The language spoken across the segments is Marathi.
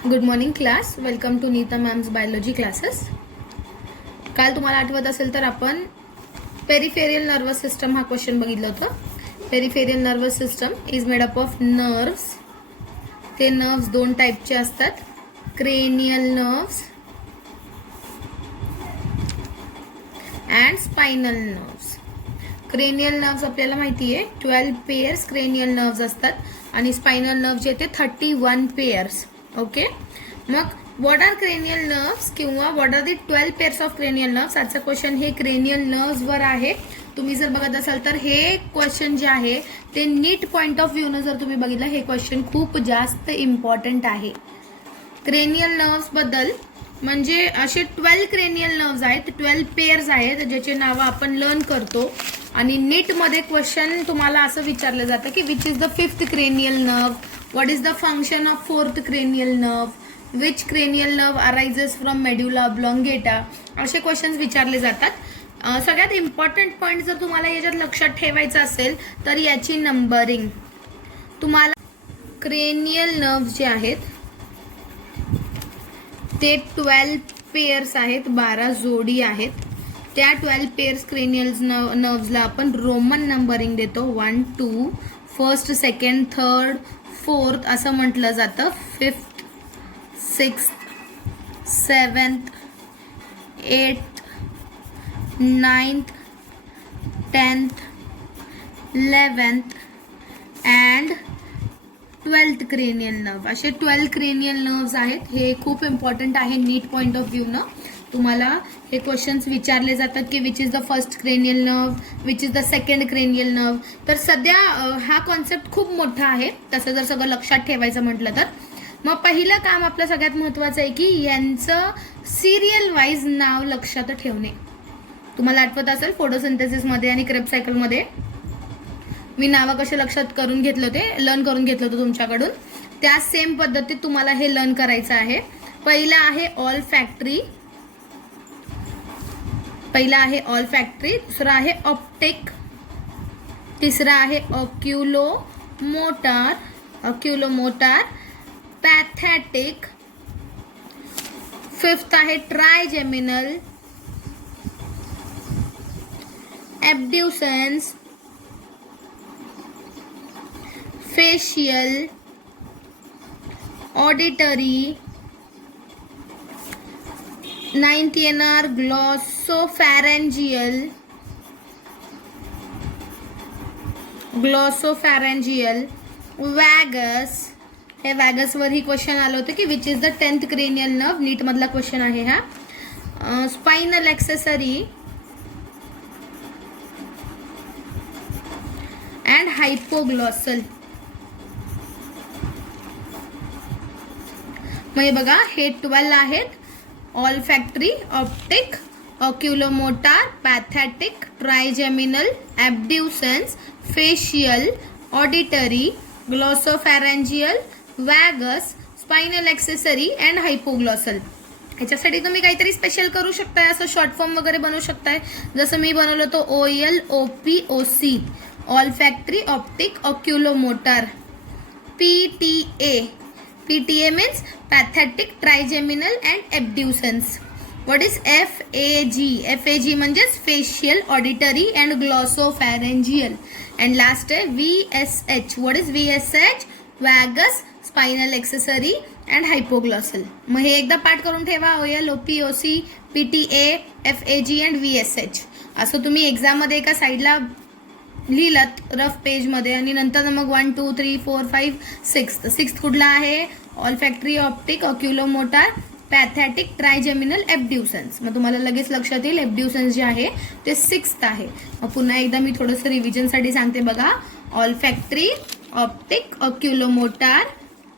Good morning class. Welcome to Neeta ma'am's biology classes. काल तुम्हाला आठवत असेल तर आपण पेरिफेरियल नर्वस सिस्टम हा क्वेश्चन बघितलं होतं. Peripheral nervous system is made up of nerves. ते नर्व्स दोन टाईपचे असतात, cranial nerves and spinal nerves. Cranial nerves आपल्याला माहिती आहे 12 पेयर्स क्रेनियल नर्व्स असतात आणि स्पाइनल नर्व्स जे ते 31 पेयर्स. ओके, मग व्हॉट आर क्रेनियल नर्व्स किंवा what are the 12 pairs of cranial nerves. आजचा क्वेश्चन हे क्रेनियल नर्व्स वर आहे. तुम्ही जर बघत असाल तर हे क्वेश्चन जे आहे ते नीट पॉइंट ऑफ व्ह्यू न जर तुम्ही बघितलं, हे क्वेश्चन खूप जास्त इम्पॉर्टंट आहे. क्रेनियल नर्व्स बद्दल म्हणजे असे 12 क्रेनियल नर्व्स आहेत, 12 पेयर्स आहेत ज्याचे नाव आपण लर्न करतो. आणि नीट मध्ये क्वेश्चन तुम्हाला असं विचारलं जातं की which is the 5th cranial nerve, what is the function of 4th cranial nerve, which cranial nerve arises from medulla oblongata, असे क्वेश्चन्स विचारले जातात. सगळ्यात इम्पॉर्टंट पॉईंट जर तुम्हाला याच्यात लक्षात ठेवायचं असेल तर याची नंबरिंग. तुम्हाला क्रेनियल नर्व्स जे आहेत ते 12 पेयर्स आहेत, 12 जोडी आहेत. त्या 12 पेयर्स क्रेनियल नर्व्सला आपण रोमन नंबरिंग देतो. 1, 2, फर्स्ट, सेकंड, थर्ड, फोर्थ असं म्हटलं जातं. 5th, 6th, 7th, 8th, 9th, 10th, 11th and 12th cranial nerve. असे 12 क्रेनियल नर्व्स आहेत. हे खूप इम्पॉर्टंट आहे नीट पॉइंट ऑफ व्ह्यू न. तुम्हाला हे क्वेश्चन्स विचारले जातात की which is the first cranial nerve, which is the second cranial nerve. तर सध्या हा कॉन्सेप्ट खूप मोठा आहे तसं जर सगळं लक्षात ठेवायचं म्हटलं तर. मग पहिलं काम आपलं सगळ्यात महत्त्वाचं आहे की यांचं सिरियल वाईज नाव लक्षात ठेवणे. तुम्हाला आठवत असेल फोटोसिंथेसिसमध्ये आणि क्रेब सायकलमध्ये मी नावं कसे लक्षात करून घेतलं होते, लर्न करून घेतलं होतं तुमच्याकडून. त्या सेम पद्धतीत तुम्हाला हे लर्न करायचं आहे. पहिलं आहे ऑल फॅक्टरी, दुसरा आहे ऑप्टिक, तिसरा आहे ऑक्युलोमोटार, पॅथॅटिक, 5th आहे ट्रायजेमिनल, एब्ड्युसेंस, फेशियल, ऑडिटरी, 9th येणार ग्लॉसोफॅरेंजियल, वॅगस. हे वॅगस वर ही क्वेश्चन आलं होतं की which is the 10th cranial nerve. NEET मधला क्वेश्चन आहे हा. Spinal accessory and hypoglossal. मग बघा हे 12 आहेत. Olfactory, optic, oculomotor, pathetic, trigeminal, abducens, facial, auditory, glossopharyngeal, vagus, spinal accessory and hypoglossal. ह्याच्यासाठी तुम्ही काहीतरी स्पेशल करू शकताय, असं शॉर्ट फॉर्म वगैरे बनवू शकताय. जसं मी बनवलं तो OLOPOC, olfactory, optic, oculomotor. PTA means pathetic, trigeminal and abducens. What is FAG? FAG म्हणजेच facial, auditory and glossopharyngeal. And last आहे VSH. What is VSH? Vagus, spinal accessory and hypoglossal. मग हे एकदा पाठ करून ठेवा. OLOPOC, PTA, FAG and VSH. असं तुम्ही एक्झाम मध्ये एका साईडला लिहिलात रफ पेज मध्ये आणि नंतर मग 1, 2, 3, 4, 5, 6th कुठला आहे? Olfactory, optic, oculomotor, pathetic, trigeminal, abducens. मग तुम्हाला लगेच लक्षात येईल एब्ड्युसेंस जे आहे ते 6th आहे. मग पुन्हा एकदा मी थोडंसं रिव्हिजनसाठी सांगते बघा. Olfactory, optic, oculomotor,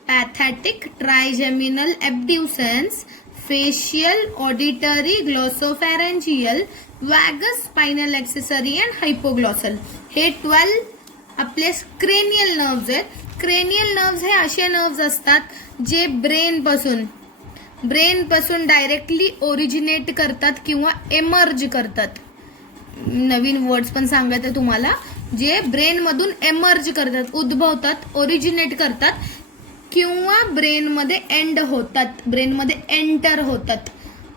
pathetic, trigeminal, abducens, facial, auditory, glossopharyngeal, vagus, spinal accessory and hypoglossal. हे 12 आपले क्रेनियल नर्व्स आहेत. क्रेनियल नर्व्स हे असे नर्व्स असतात जे ब्रेन पासून डायरेक्टली ओरिजिनेट करतात किंवा एमर्ज करतात. नवीन वर्ड्स पण सांगायचे तुम्हाला, जे ब्रेन मधून एमर्ज करतात, उद्भवतात, ओरिजिनेट करतात. किंवा ब्रेनमध्ये एंड होतात, ब्रेनमध्ये एंटर होतात,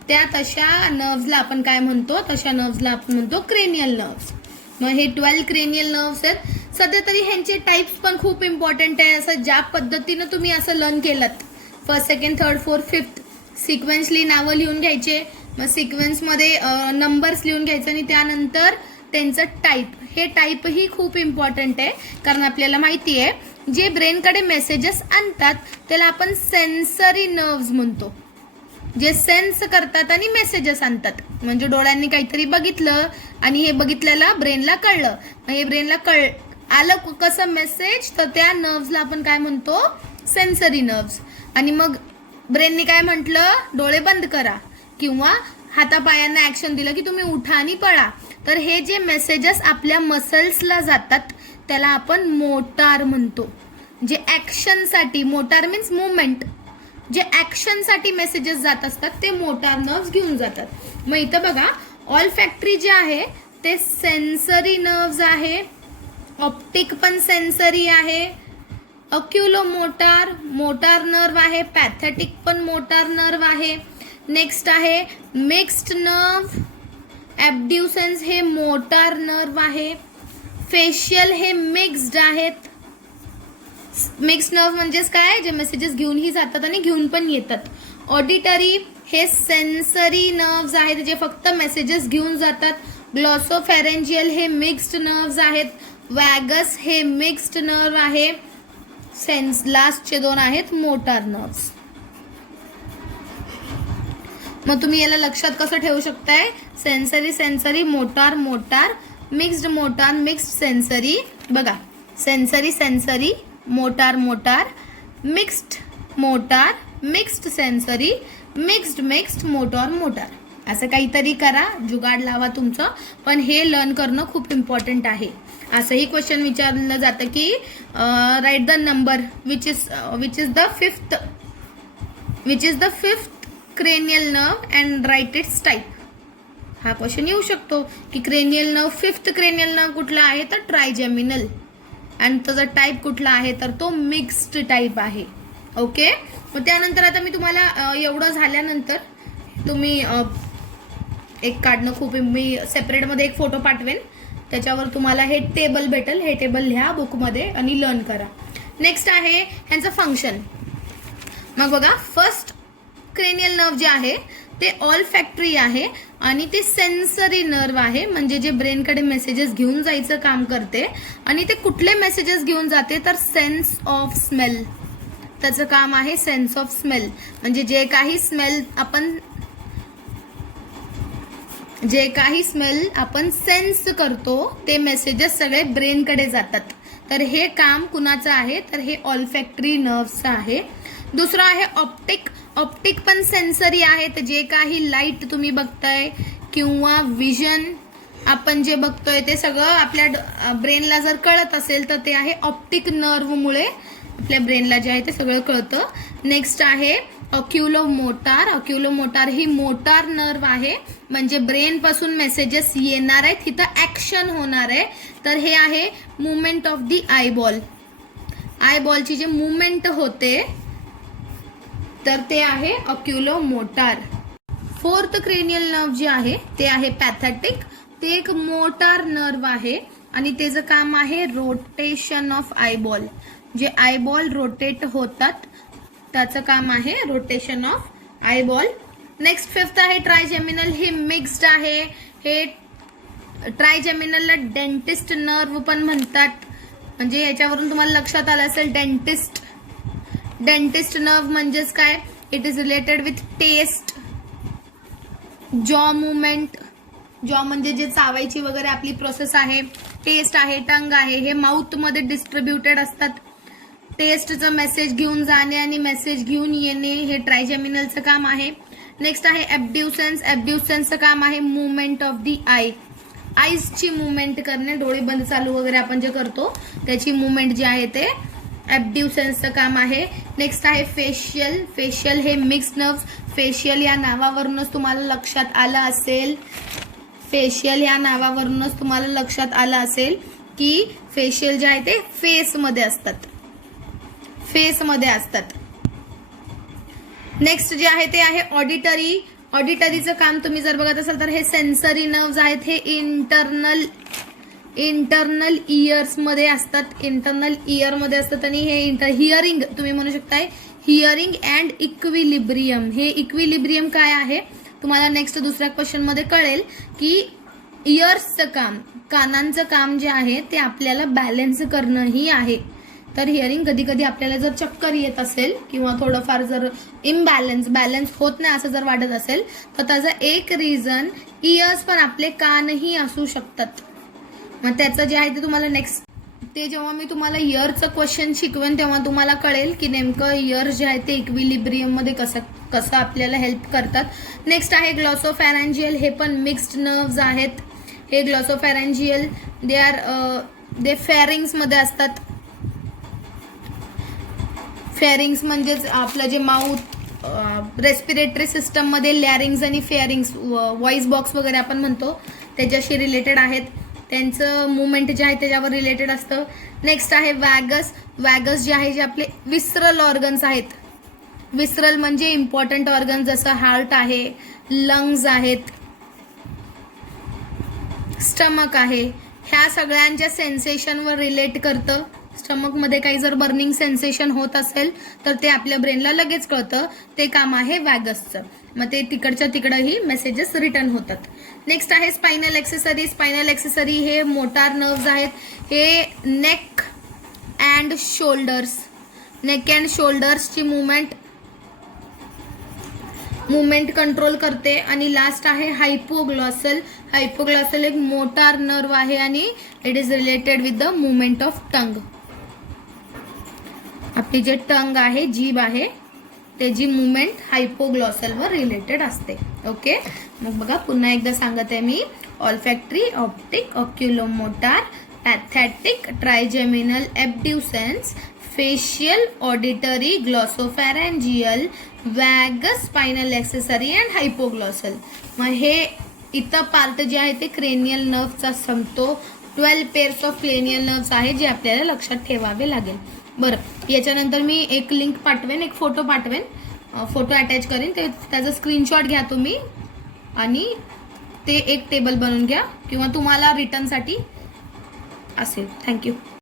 त्या तशा नर्व्सला आपण काय म्हणतो, तशा नर्व्सला आपण म्हणतो क्रेनियल नर्व्स. मग हे 12 क्रेनियल नर्व्स आहेत. सध्या तरी ह्यांचे टाइप्स पण खूप इम्पॉर्टंट आहे. असं ज्या पद्धतीनं तुम्ही असं लर्न केलं, first, second, third, fourth, fifth sequentially नावं लिहून घ्यायचे, मग सिक्वेन्समध्ये नंबर्स लिहून घ्यायचे आणि त्यानंतर त्यांचं टाईप. हे टाईपही खूप इम्पॉर्टंट आहे, कारण आपल्याला माहिती आहे जे ब्रेनकडे मेसेजेस आणतात त्याला आपण सेन्सरी नर्व्स म्हणतो, जे सेन्स करतात आणि मेसेजेस आणतात. म्हणजे डोळ्यांनी काहीतरी बघितलं आणि हे बघितलेला ब्रेनला कळलं, हे ब्रेनला आलं कसं मेसेज, तर त्या नर्व्सला आपण काय म्हणतो, सेन्सरी नर्व्स. आणि मग ब्रेनने काय म्हटलं, डोळे बंद करा किंवा हातापायांना ऍक्शन दिलं की तुम्ही उठा आणि पळा, तर हे जे मेसेजेस आपल्या मसल्सला जातात त्याला आपण मोटार म्हणतो. जे ऍक्शनसाठी, मोटार मीन्स मुवमेंट, जे ऍक्शनसाठी मेसेजेस जात असतात ते मोटार नर्व्स घेऊन जातात. मग इथं बघा, ऑल फॅक्टरी जे आहे ते सेन्सरी नर्व्स आहे, ऑप्टिक पण सेन्सरी आहे, ऑक्युलोमोटार मोटार नर्व आहे, पॅथेटिक पण मोटार नर्व आहे. नेक्स्ट आहे मिक्स्ड नर्व, ॲब्ड्युसन्स हे मोटार नर्व आहे, फेशियल हे मिक्स्ड आहेत. मिक्स्ड नर्व म्हणजेच काय, जे मेसेजेस घेऊनही जातात आणि घेऊन पण येतात. ऑडिटरी हे सेन्सरी नर्व्स आहेत जे फक्त मेसेजेस घेऊन जातात. ग्लॉसोफॅरेंजियल हे मिक्स्ड नर्व्स आहेत. वॅगस हे मिक्स्ड नर्व आहे. लास्टचे दोन आहेत मोटार नर्व्स. मग तुम्ही याला लक्षात कसं ठेवू शकताय, sensory sensory, motor motor, mixed motor mixed sensory. बघा, sensory sensory, motor motor, mixed motor, mixed sensory, mixed mixed, motor motor. असं काहीतरी करा, जुगाड लावा तुमचं, पण हे लर्न करणं खूप इम्पॉर्टंट आहे. असंही क्वेश्चन विचारलं जातं की write the number which is the fifth cranial nerve and write its type. हा क्वेश्चन येऊ शकतो की cranial nerve, fifth cranial nerve कुठला आहे तर ट्रायजेमिनल, आणि त्याचा टाईप कुठला आहे तर तो मिक्स्ड टाईप आहे. ओके. मग त्यानंतर आता मी तुम्हाला एवढं झाल्यानंतर तुम्ही एक काढणं खूप, मी सेपरेटमध्ये एक फोटो पाठवेन, त्याच्यावर तुम्हाला हे टेबल भेटेल, हे टेबल लिहा बुकमध्ये आणि लर्न करा. नेक्स्ट आहे ह्यांचं फंक्शन. मग बघा, फर्स्ट क्रेनियल नर्व जे आहे ते ऑल फॅक्टरी आहे आणि ते सेन्सरी नर्व आहे, म्हणजे जे ब्रेनकडे मेसेजेस घेऊन जायचं काम करते. आणि ते कुठले मेसेजेस घेऊन जाते तर सेन्स ऑफ स्मेल, त्याचं काम आहे सेन्स ऑफ स्मेल. म्हणजे जे काही स्मेल आपण सेन्स करतो ते मेसेजेस सगळे ब्रेनकडे जातात. तर हे काम कुणाचं आहे तर हे ऑल्फॅक्टरी नर्व्सचं आहे. दुसरं आहे ऑप्टिक. ऑप्टिक पण सेन्सरी आहे, तर जे काही लाईट तुम्ही बघताय किंवा विजन आपण जे बघतोय ते सगळं आपल्या ब्रेनला जर कळत असेल तर ते आहे ऑप्टिक नर्वमुळे आपल्या ब्रेनला जे आहे ते सगळं कळतं. नेक्स्ट आहे ऑक्युलोमोटार. ऑक्युलोमोटार ही मोटार नर्व आहे, म्हणजे ब्रेन पासून मेसेजेस येणार आहेत, तिथं ऍक्शन होणार आहे. तर हे आहे मुवमेंट ऑफ दी आयबॉल. आयबॉलची जे मुवमेंट होते तर ते आहे ऑक्युलोमोटार. फोर्थ क्रेनियल नर्व जे आहे ते आहे पॅथेटिक. ते एक मोटार नर्व आहे आणि त्याचं काम आहे रोटेशन ऑफ आयबॉल. जे आयबॉल रोटेट होतात त्याचं काम आहे rotation of eyeball. Next fifth आहे ट्रायजेमिनल. हे मिक्स्ड आहे. हे ट्रायजेमिनलला डेंटिस्ट नर्व पण म्हणतात, म्हणजे याच्यावरून तुम्हाला लक्षात आलं असेल डेंटिस्ट. डेंटिस्ट नर्व म्हणजेच काय, it is related with taste, jaw movement. Jaw म्हणजे जे चावायची वगैरे आपली प्रोसेस आहे. टेस्ट आहे, टंग आहे, हे माउथ मध्ये डिस्ट्रीब्युटेड असतात. टेस्टचं मेसेज घेऊन जाणे आणि मेसेज घेऊन येणे हे ट्रायजेमिनलचं काम आहे. नेक्स्ट आहे ॲब्ड्युसन्स. ॲब्ड्युसन्सचं काम आहे मुवमेंट ऑफ दी आय. आईजची मुवमेंट करणे, डोळे बंद चालू वगैरे आपण जे करतो त्याची मुवमेंट जी आहे ते ॲब्ड्युसन्सचं काम आहे. नेक्स्ट आहे फेशियल. फेशियल हे मिक्स्ड नर्व्स. फेशियल या नावावरूनच तुम्हाला लक्षात आलं असेल, फेशियल या नावावरूनच तुम्हाला लक्षात आलं असेल की फेशियल जे आहे ते फेसमध्ये असतात. फेसमध्ये असतात. नेक्स्ट जे आहे ते आहे ऑडिटरी. ऑडिटरीचं काम तुम्ही जर बघत असाल तर हे सेन्सरी नर्व्स आहेत, हे इंटरनल इयर्स मध्ये असतात, इंटरनल इयर मध्ये असतात. आणि हे हिअरिंग तुम्ही म्हणू शकताय, हिअरिंग अँड इक्विलिब्रियम. हे इक्विलिब्रियम काय आहे तुम्हाला नेक्स्ट दुसऱ्या क्वेश्चन मध्ये कळेल की इयर्सचं काम, कानांचं काम जे आहे ते आपल्याला बॅलन्स करणं ही आहे. तर हिअरिंग कधी कधी आपल्याला जर चक्कर येत असेल किंवा थोडंफार जर बॅलन्स होत नाही असं जर वाटत असेल तर त्याचं एक रिझन इयर्स पण आपले कानही असू शकतात. मग त्याचं जे आहे ते तुम्हाला नेक्स्ट, ते जेव्हा मी तुम्हाला इयरचं क्वेश्चन शिकवेन तेव्हा तुम्हाला कळेल की नेमकं इयर जे आहे ते इक्विलिब्रियम मध्ये कसं आपल्याला हेल्प करतात. नेक्स्ट आहे ग्लॉसोफॅरेंजियल. हे पण मिक्स्ड नर्व्स आहेत. हे ग्लॉसोफॅरेंजियल दे फेरिंग्स मध्ये असतात. फेरिंग्स म्हणजेच आपलं जे माउथ रेस्पिरेटरी सिस्टम मध्ये लॅरिंग्स आणि फेरिंग्स, व्हॉइस बॉक्स वगैरे आपण म्हणतो, त्याच्याशी रिलेटेड आहेत. त्यांचं मुवमेंट जे आहे त्याच्यावर रिलेटेड असतं. नेक्स्ट आहे वॅगस. वॅगस जे आहे जे आपले विसरल ऑर्गन्स आहेत. विसरल म्हणजे इम्पॉर्टंट ऑर्गन जसं हार्ट आहे, लंग्स आहेत, स्टमक आहे. ह्या सगळ्यांच्या सेन्सेशनवर रिलेट करतं. स्टमक मध्ये काही जर बर्निंग सेन्सेशन होत असेल तर ते आपल्या ब्रेनला लगेच कळतं. ते काम आहे वॅगसचं. मग ते तिकडच्या तिकडही मेसेजेस रिटर्न होतात. नेक्स्ट आहे स्पायनल एक्सेसरी. स्पायनल एक्सेसरी हे मोटार नर्व्स आहेत. हे नेक अँड शोल्डर्सची मुवमेंट कंट्रोल करते. आणि लास्ट आहे हायपोग्लॉसल. हायपोग्लॉसल एक मोटार नर्व आहे आणि it is related with the movement of tongue. आपली जे टंग आहे, जीभ आहे, त्याची मुवमेंट हायपोग्लॉसलवर रिलेटेड असते. ओके, मग बघा पुन्हा एकदा सांगत आहे मी. Olfactory, optic, oculomotor, pathetic, trigeminal, abducens, facial, auditory, glossopharyngeal, vagus, spinal accessory and hypoglossal. मग हे इथं पार्ट जे आहे ते क्रेनियल नर्व्हचा सांगतो. 12 पेअर्स ऑफ क्रेनियल नर्व्स आहे जे आपल्याला लक्षात ठेवावे लागेल. बरं, याच्यानंतर मी एक लिंक पाठवेन, एक फोटो पाठवेन, फोटो अटॅच करेन. त्याचा स्क्रीनशॉट घ्या तुम्ही आणि ते एक टेबल बनवून घ्या किंवा तुम्हाला रिटर्नसाठी असेल. थँक्यू.